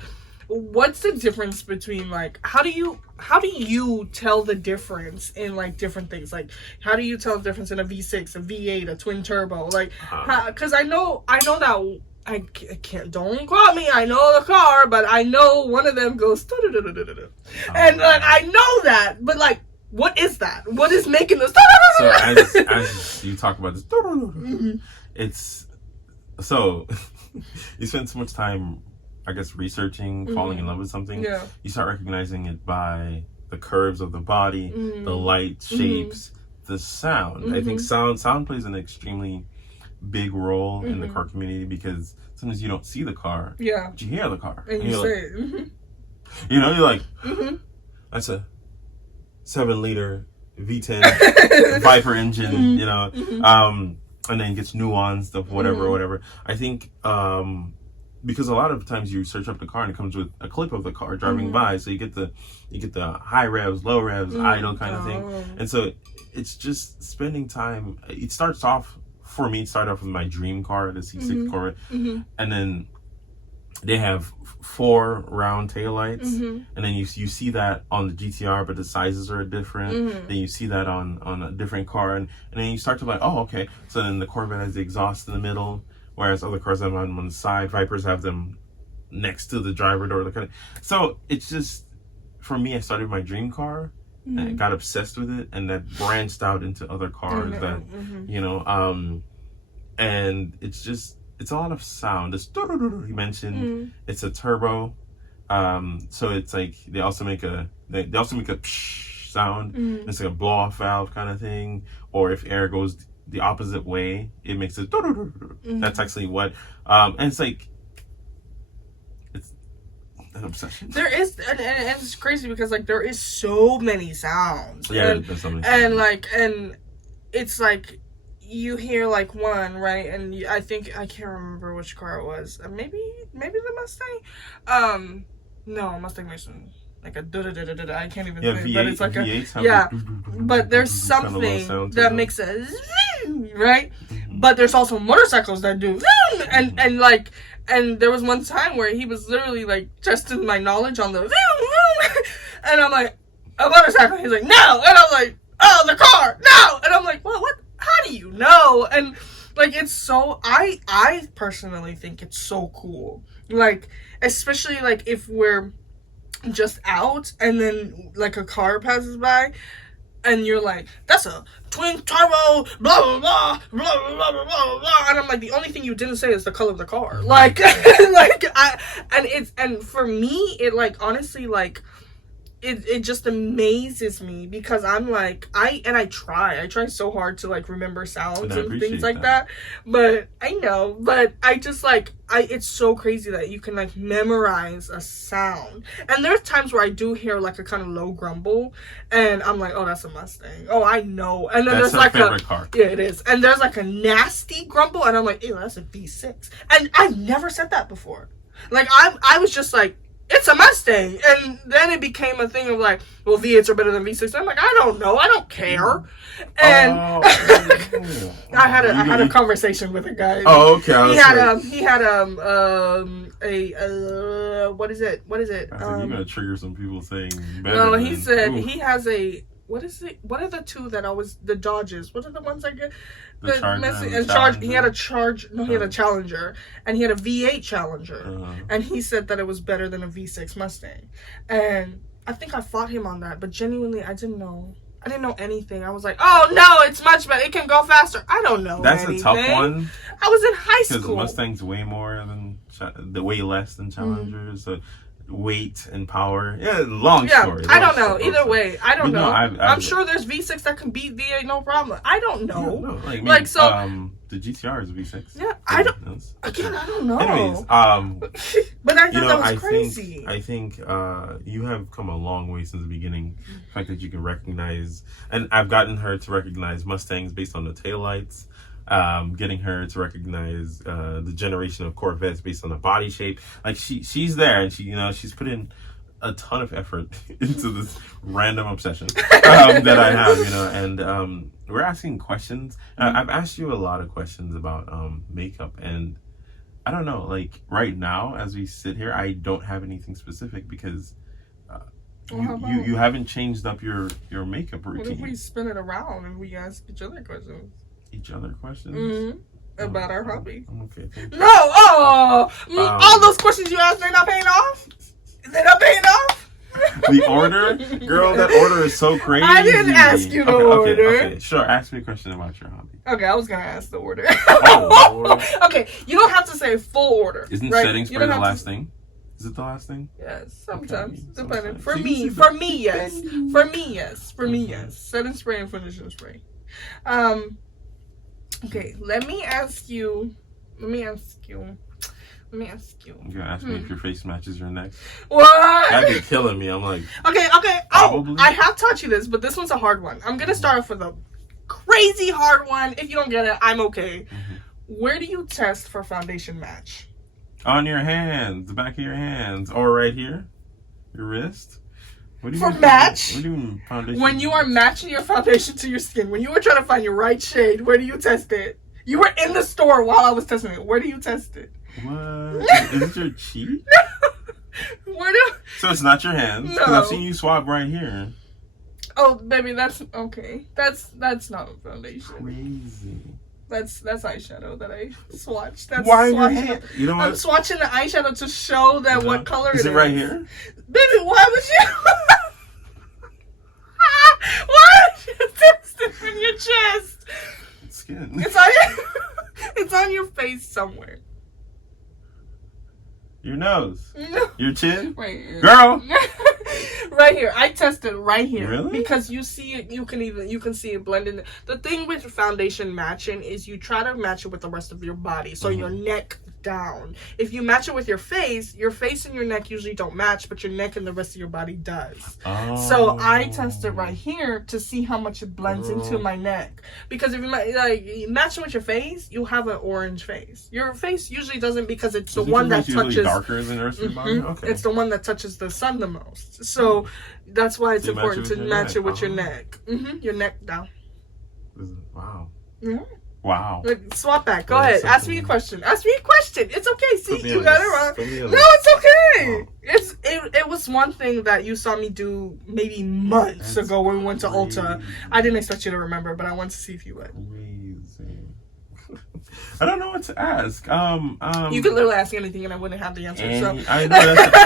What's the difference between, like, how do you tell the difference in like different things? Like, how do you tell the difference in a V6, a V8, a twin turbo? Like, because I know that I can't, don't quote me, I know the car, but I know one of them goes and like I know that, but like What is that? What is making this? So as you talk about this, it's so you spend so much time, I guess, researching, falling in love with something. Yeah. You start recognizing it by the curves of the body, the light, shapes, the sound. I think sound plays an extremely big role in the car community, because sometimes you don't see the car, but you hear the car, and you say it. You know, you're like, that's a 7-liter V10 Viper engine, you know, and then it gets nuanced of whatever. I think because a lot of times you search up the car and it comes with a clip of the car driving by, so you get the high revs, low revs, idle kind of thing, and so it's just spending time. It started off with my dream car, the C6 Corvette, and then they have 4 round taillights, and then you see that on the GTR, but the sizes are different. Then you see that on a different car, and then you start to like, oh, okay. So then the Corvette has the exhaust in the middle, whereas other cars have them on the side. Vipers have them next to the driver door. So it's just, for me, I started my dream car, and I got obsessed with it, and that branched out into other cars that, you know, and it's a lot of sound. This you mentioned, it's a turbo, so it's like they also make a psh sound. It's like a blow off valve kind of thing, or if air goes the opposite way, it makes it. That's actually what, and it's like, it's an obsession. There is, and it's crazy because like there is so many sounds. Yeah, there's so many sounds. And it's like, you hear like one, right, and I think, I can't remember which car it was. Maybe the Mustang. No, Mustang makes like a I can't even think. V8, but it's like V8s but there's something that makes a right. But there's also motorcycles that do and like, and there was one time where he was literally like testing my knowledge on the and I'm like, a motorcycle. He's like, no, and I'm like, oh, the car, no, and I'm like, well, what? How do you know? And like, it's so, I personally think it's so cool. Like, especially like if we're just out and then like a car passes by and you're like, that's a twin turbo, blah blah blah blah blah blah blah blah, and I'm like, the only thing you didn't say is the color of the car. Like and for me, it like, honestly, like, it just amazes me, because I'm like, I try so hard to like remember sounds and things like that. But I just like, it's so crazy that you can like memorize a sound. And there's times where I do hear like a kind of low grumble, and I'm like, oh, that's a Mustang. Oh, I know. And then there's like a car. Yeah, it is. And there's like a nasty grumble, and I'm like, ew, that's a V6. And I've never said that before. Like, I was just like, it's a Mustang. And then it became a thing of like, well, V8s are better than V6. I'm like, I don't know. I don't care. And I had a conversation with a guy. Oh, okay. He had what is it? I said, you're gonna trigger some people saying better. No, he said he has a, what is it? What are the two that always, the Dodges? What are the ones that get the Charger? He had a Charge. No, he had a Challenger, and he had a V8 Challenger, and he said that it was better than a V6 Mustang. And I think I fought him on that, but genuinely, I didn't know. I didn't know anything. I was like, oh no, it's much better. It can go faster. I don't know. That's anything. a tough one. I was in high school. Because Mustang's way way less than Challengers. So weight and power. Yeah, long story. I don't know. Either way, I don't know. I'm sure there's V6 that can beat V8, no problem. I don't know. Yeah, no, like so. The GTR is a V6. Yeah, I don't know. Anyways, but I thought that was crazy. I think you have come a long way since the beginning. The fact that you can recognize, and I've gotten her to recognize Mustangs based on the taillights. Getting her to recognize the generation of Corvettes based on the body shape. Like she's there, and she's put in a ton of effort into this random obsession that I have, and we're asking questions. I've asked you a lot of questions about makeup, and I don't know, like right now as we sit here, I don't have anything specific because you haven't changed up your makeup routine. What if we spin it around and we ask each other questions? About our hobby. I'm okay. No! Oh! All those questions you asked, they're not paying off? They're not paying off? The order? Girl, that order is so crazy. I didn't ask you the order. Okay, sure. Ask me a question about your hobby. Okay, I was gonna ask the order. Oh, Lord. Okay, you don't have to say full order. Isn't right? setting spray the last thing? Is it the last thing? Yes, sometimes. Okay, Depending. sometimes. For So me, you for see me, yes. For me, yes. For me, yes. Setting spray and finishing spray. Okay, let me ask you. You're gonna ask me if your face matches your neck? What? That'd be killing me. I'm like, Okay. Probably. Oh, I have taught you this, but this one's a hard one. I'm gonna start off with a crazy hard one. If you don't get it, I'm okay. Where do you test for foundation match? on your hands, the back of your hands, or right here, your wrist. What do you For mean, match? What do you mean foundation? When you are matching your foundation to your skin, when you were trying to find your right shade, where do you test it? You were in the store while I was testing it. Where do you test it? What? Is it your cheek? Where do? So it's not your hands. Because No. I've seen you swab right here. Oh, baby, that's okay. That's not a foundation. Crazy. That's eyeshadow that I swatched. That's Why your swatching. hand? You know I'm what? swatching the eyeshadow to show that what color it is. Is it right here? Baby, why would you? Why would you test it in your chest? It's skin. It's on your. It's on your face somewhere. Your nose. No. Your chin. Right here. Girl. Right here. I tested right here. Really? Because you see it, you can see it blending. The thing with foundation matching is you try to match it with the rest of your body. So your neck down. If you match it with your face and your neck usually don't match, but your neck and the rest of your body does. Oh. So I tested right here to see how much it blends into my neck. Because if you match it with your face, you'll have an orange face. Your face usually doesn't because it's the one that touches darker than the rest of your body. Okay. It's the one that touches the sun the most. So that's why it's So you match important it to with your match neck. it with your Oh. neck. Your neck down. Wow. Yeah. Wow. Swap back. Go Well, ahead. that's Ask me a question. Ask me a question. It's okay. See, Put me you on got this. it wrong. Put me on No, this. it's okay. Oh. It was one thing that you saw me do maybe months That's ago when we went to Ulta. crazy. I didn't expect you to remember, but I wanted to see if you would. Crazy. I don't know what to ask. You could literally ask anything and I wouldn't have the answer. So I know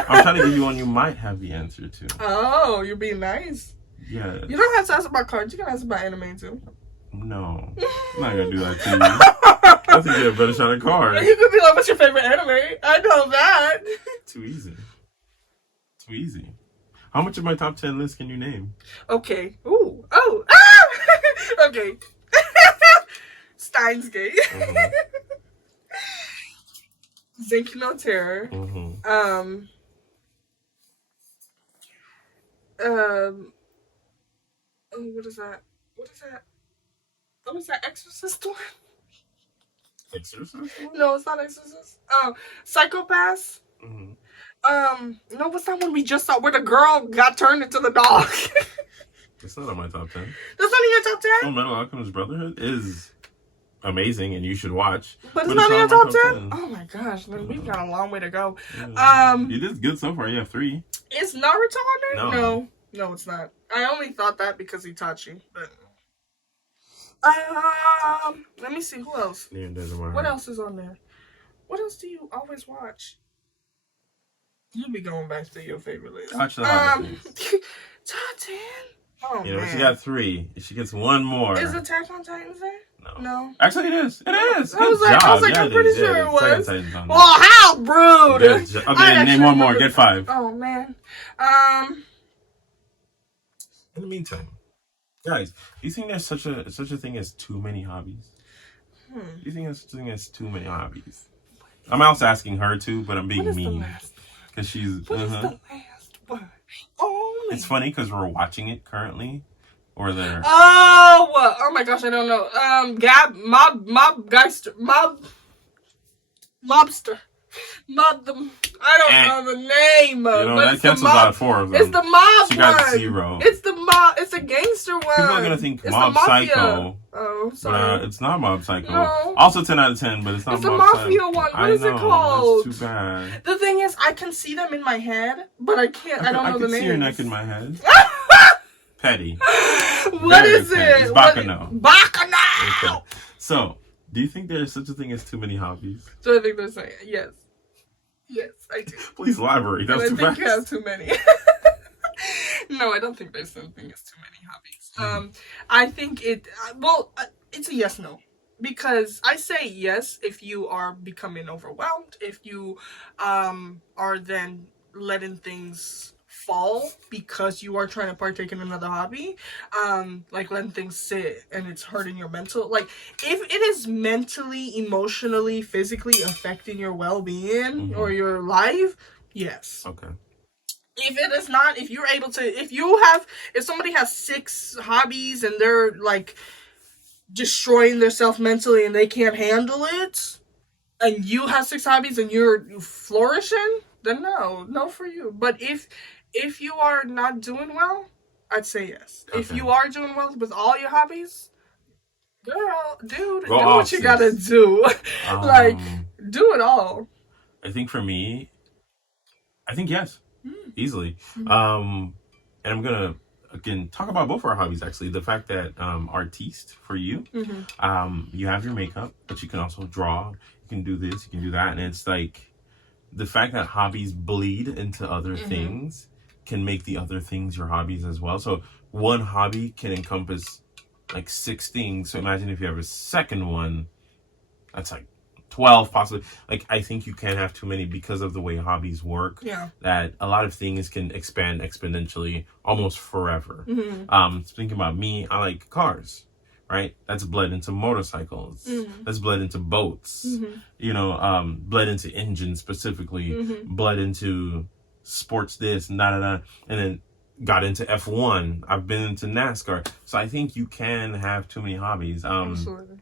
I'm trying to give you one you might have the answer to. oh, you're being nice. Yeah. You don't have to ask about cards. You can ask about anime too. No. I'm not gonna do that to you. I think you get a better shot at cards. You could be like, what's your favorite anime? I know that. Too easy. Too easy. How much of my top 10 list can you name? Okay. Ooh. Oh. Ah! Okay. Steins Gate. Zinc No Terror. Oh, what is that? What is that? What is that? Exorcist one? Exorcist? No, it's not Exorcist. Psychopaths. No, what's that one we just saw where the girl got turned into the dog? It's not on my top 10. That's not in your top 10? Full Metal Alchemist Brotherhood is amazing and you should watch. But it's not in your top 10? 10. Oh my gosh, then we've got a long way to go. You did good so far. You have 3. Is Naruto on there? No. No, it's not. I only thought that because Itachi, but let me see who else. What else is on there? What else do you always watch? You'll be going back to your favorite list. Watch the top 10? Oh, you know, man. she got 3. If she gets one more. Is Attack on Titans there? No. Actually, it is. It is. I was like, Yeah, I'm pretty is. sure it Attack on was. Titan's on there. Oh, how rude! Good job. Okay, name one more. Get 5. Oh man. In the meantime, guys, do you think there's such a thing as too many hobbies? Do you think there's such a thing as too many hobbies? I'm also asking her too, but I'm being mean because she's. What is the last one? Oh, it's funny because we're watching it currently, or there. Oh my gosh, I don't know. Lobster. I don't know the name. You know, that it's cancels out 4 of them. It's the mob She got one. 0. It's the mob. It's a gangster one. People are gonna think it's Mob the mafia. Psycho. Oh, sorry. But it's not Mob Psycho. No. Also 10 out of 10, but it's not It's the Mob mafia Psycho. one. What is it called? That's too bad. The thing is, I can see them in my head, but I can't. I don't know the I can names. see your neck in my head. Petty. What Very is petty. it? It's Bacchanal. Bacchanal! Okay. So, do you think there's such a thing as too many hobbies? So I think they're saying yes. Yes, I do. Please elaborate. That And was I too think fast. you have too many. No, I don't think there's something as too many hobbies. I think it's a yes no. Because I say yes if you are becoming overwhelmed, if you are then letting things fall because you are trying to partake in another hobby, like letting things sit and it's hurting your mental, like if it is mentally, emotionally, physically affecting your well-being or your life, yes. Okay. If it is not, if you're able to, if somebody has 6 hobbies and they're like destroying themselves mentally and they can't handle it, and you have 6 hobbies and you're flourishing, then no for you. But if you are not doing well, I'd say yes. If Okay. you are doing well with all your hobbies, girl, dude, Go do off, what you gotta sis. do. Like, do it all. I think for me, I think yes, easily. And I'm gonna again talk about both our hobbies. Actually, the fact that artiste for you, you have your makeup, but you can also draw. You can do this. You can do that, and it's like the fact that hobbies bleed into other things can make the other things your hobbies as well. So one hobby can encompass like 6 things. So imagine if you have a second one, that's like 12 possibly. Like I think you can't have too many because of the way hobbies work. Yeah. That a lot of things can expand exponentially almost forever. Thinking about me, I like cars, right? That's bled into motorcycles. That's bled into boats. You know, bled into engines specifically. Bled into sports this and and then got into F1. I've been into NASCAR. So I think you can have too many hobbies. Absolutely.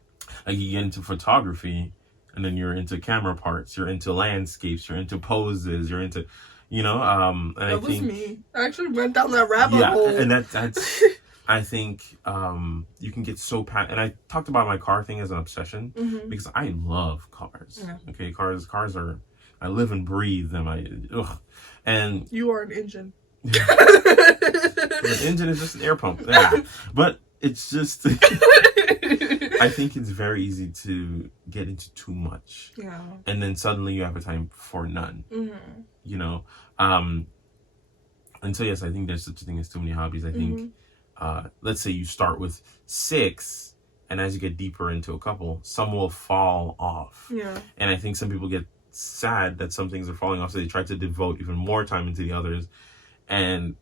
Like you get into photography, and then you're into camera parts, you're into landscapes, you're into poses, you're into, and that was me. I actually went down that rabbit hole. And that's I think you can get so and I talked about my car thing as an obsession because I love cars. Yeah. Okay, cars are, I live and breathe them. And you are an engine. The engine is just an air pump. Yeah. But it's just I think it's very easy to get into too much. Yeah. And then suddenly you have a time for none. You know? And so yes, I think there's such a thing as too many hobbies. I think let's say you start with 6, and as you get deeper into a couple, some will fall off. Yeah. And I think some people get sad that some things are falling off, so they try to devote even more time into the others. And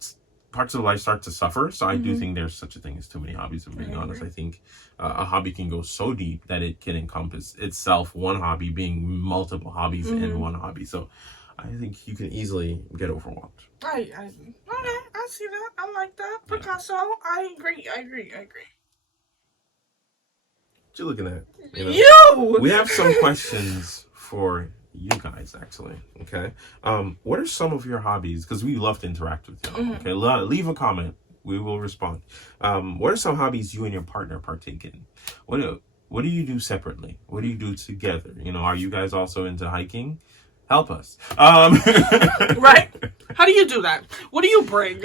parts of life start to suffer. So I do think there's such a thing as too many hobbies, if I'm being honest. I think a hobby can go so deep that it can encompass itself, one hobby being multiple hobbies in one hobby. So I think you can easily get overwhelmed. Okay, I see that. I like that. Picasso, I agree. What you looking at? You! We have some questions for you guys, actually. Okay. What are some of your hobbies? Because we love to interact with y'all. Okay. Leave a comment. We will respond. What are some hobbies you and your partner partake in? What do you do separately? What do you do together? Are you guys also into hiking? Help us. Right? How do you do that? What do you bring?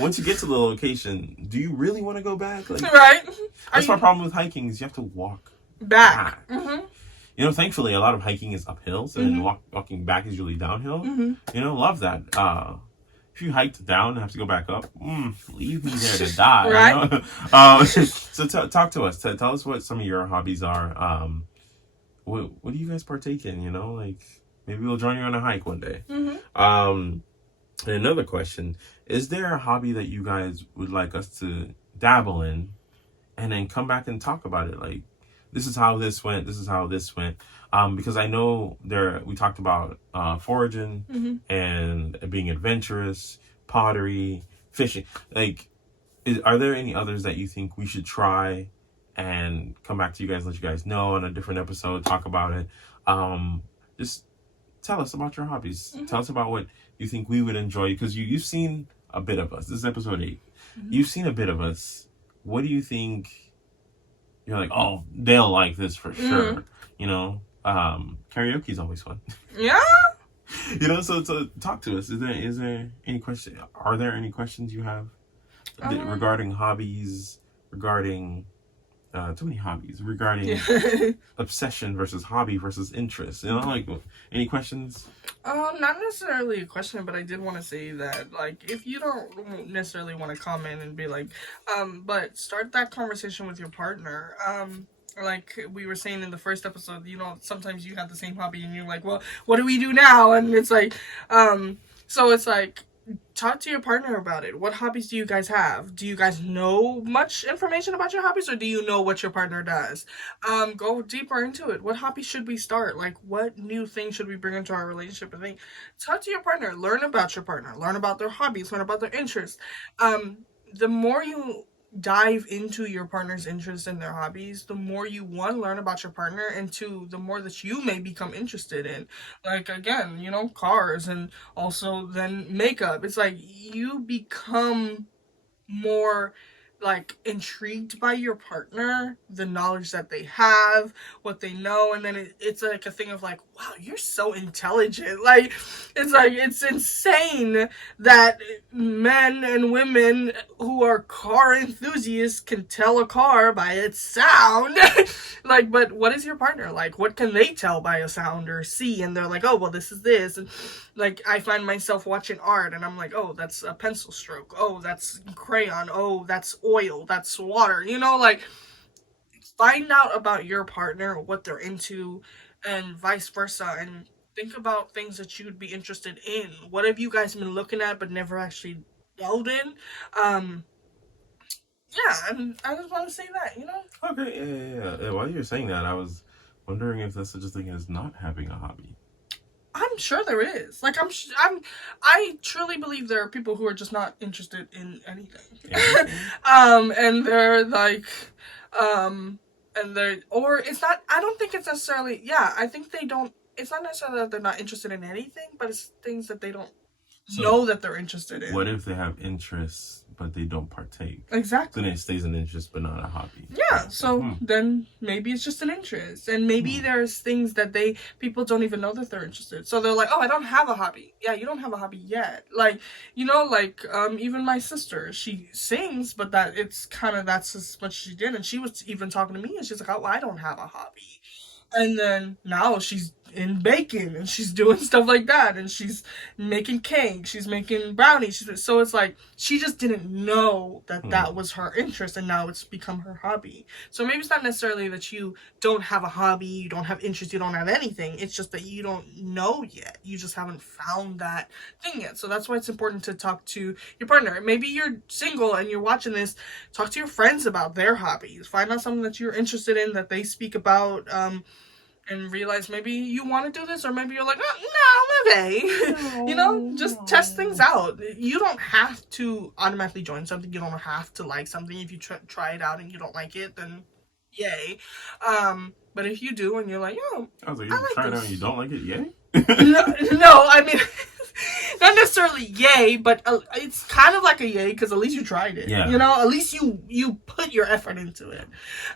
Once you get to the location, do you really want to go back? Right? That's my problem with hiking is you have to walk back. Thankfully, a lot of hiking is uphill, so then walking back is usually downhill. Love that. If you hiked down and have to go back up, leave me there to die. Right? So talk to us. Tell us what some of your hobbies are. What do you guys partake in? Maybe we'll join you on a hike one day. And another question, is there a hobby that you guys would like us to dabble in and then come back and talk about it? Like, this is how this went, this is how this went. Because I know we talked about foraging and being adventurous, pottery, fishing. Like, are there any others that you think we should try and come back to you guys, let you guys know on a different episode, talk about it? Just tell us about your hobbies. Tell us about what you think we would enjoy, because you've seen a bit of us. This is episode 8. You've seen a bit of us. What do you think? You're like, oh, they'll like this for sure. Karaoke is always fun. Yeah. So talk to us. Is there any question? Are there any questions you have regarding hobbies, regarding too many hobbies regarding obsession versus hobby versus interest. You know, like any questions? Not necessarily a question, but I did want to say that, like, if you don't necessarily want to comment and be like, but start that conversation with your partner. Like we were saying in the first episode, you know, sometimes you have the same hobby and you're like, well, what do we do now? And it's like, so it's like, talk to your partner about it. What hobbies do you guys have? Do you guys know much information about your hobbies, or do you know what your partner does? Go deeper into it. What hobby should we start? Like, what new thing should we bring into our relationship? I think talk to your partner. Learn about your partner. Learn about their hobbies. Learn about their interests. The more you dive into your partner's interests and their hobbies, the more you, one, learn about your partner, and two, the more that you may become interested in, like, again, you know, cars, and also then makeup. It's like you become more like intrigued by your partner, the knowledge that they have, what they know, and then it's like a thing of like, wow, you're so intelligent. Like, it's insane that men and women who are car enthusiasts can tell a car by its sound. Like, but what is your partner like? What can they tell by a sound or see? And they're like, oh, well, this is this. And like, I find myself watching art and I'm like, oh, that's a pencil stroke. Oh, that's crayon. Oh, that's oil. That's water. You know, like, find out about your partner, what they're into, and vice versa. And think about things that you would be interested in. What have you guys been looking at but never actually delved in? Um, yeah, and I just want to say that, you know? Okay, yeah. While you're saying that, I was wondering if there's such a thing as not having a hobby. I'm sure there is. Like, I truly believe there are people who are just not interested in anything. Yeah. And they're like, and they're, or it's not, I don't think it's necessarily, yeah, I think they don't, it's not necessarily that they're not interested in anything, but it's things that they don't know that they're interested in. What if they have interests but they don't partake? Exactly. Then it stays an interest but not a hobby. Yeah, so then maybe it's just an interest, and maybe there's things that people don't even know that they're interested. So they're like, oh, I don't have a hobby. Yeah, you don't have a hobby yet. Like, you know, like, even my sister, she sings, but that's as much as she did, and she was even talking to me, and she's like, oh, well, I don't have a hobby. And then now she's in baking and she's doing stuff like that, and she's making cake, she's making brownies. So it's like she just didn't know that was her interest, and now it's become her hobby. So maybe it's not necessarily that you don't have a hobby, you don't have interest, you don't have anything. It's just that you don't know yet. You just haven't found that thing yet. So that's why it's important to talk to your partner. Maybe you're single and you're watching this. Talk to your friends about their hobbies. Find out something that you're interested in that they speak about. And realize maybe you want to do this, or maybe you're like, oh, no, maybe. You know, just test things out. You don't have to automatically join something. You don't have to like something. If you try it out and you don't like it, then yay. But if you do and you're like, yo, I was like, you try it out and you don't like it, yay? no, I mean, not necessarily yay, but it's kind of like a yay because at least you tried it. Yeah. You know, at least you put your effort into it.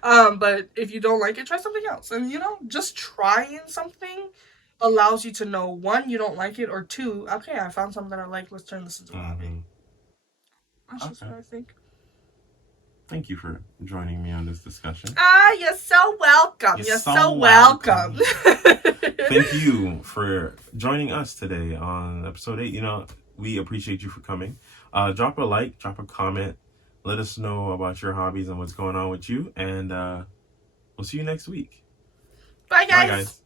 But if you don't like it, try something else. And, you know, just trying something allows you to know, one, you don't like it, or two, okay, I found something that I like. Let's turn this into a hobby. That's just what I think. Thank you for joining me on this discussion. You're so welcome. You're so welcome. Thank you for joining us today on episode 8. You know, we appreciate you for coming. Drop a like, drop a comment. Let us know about your hobbies and what's going on with you. And we'll see you next week. Bye, guys. Bye, guys.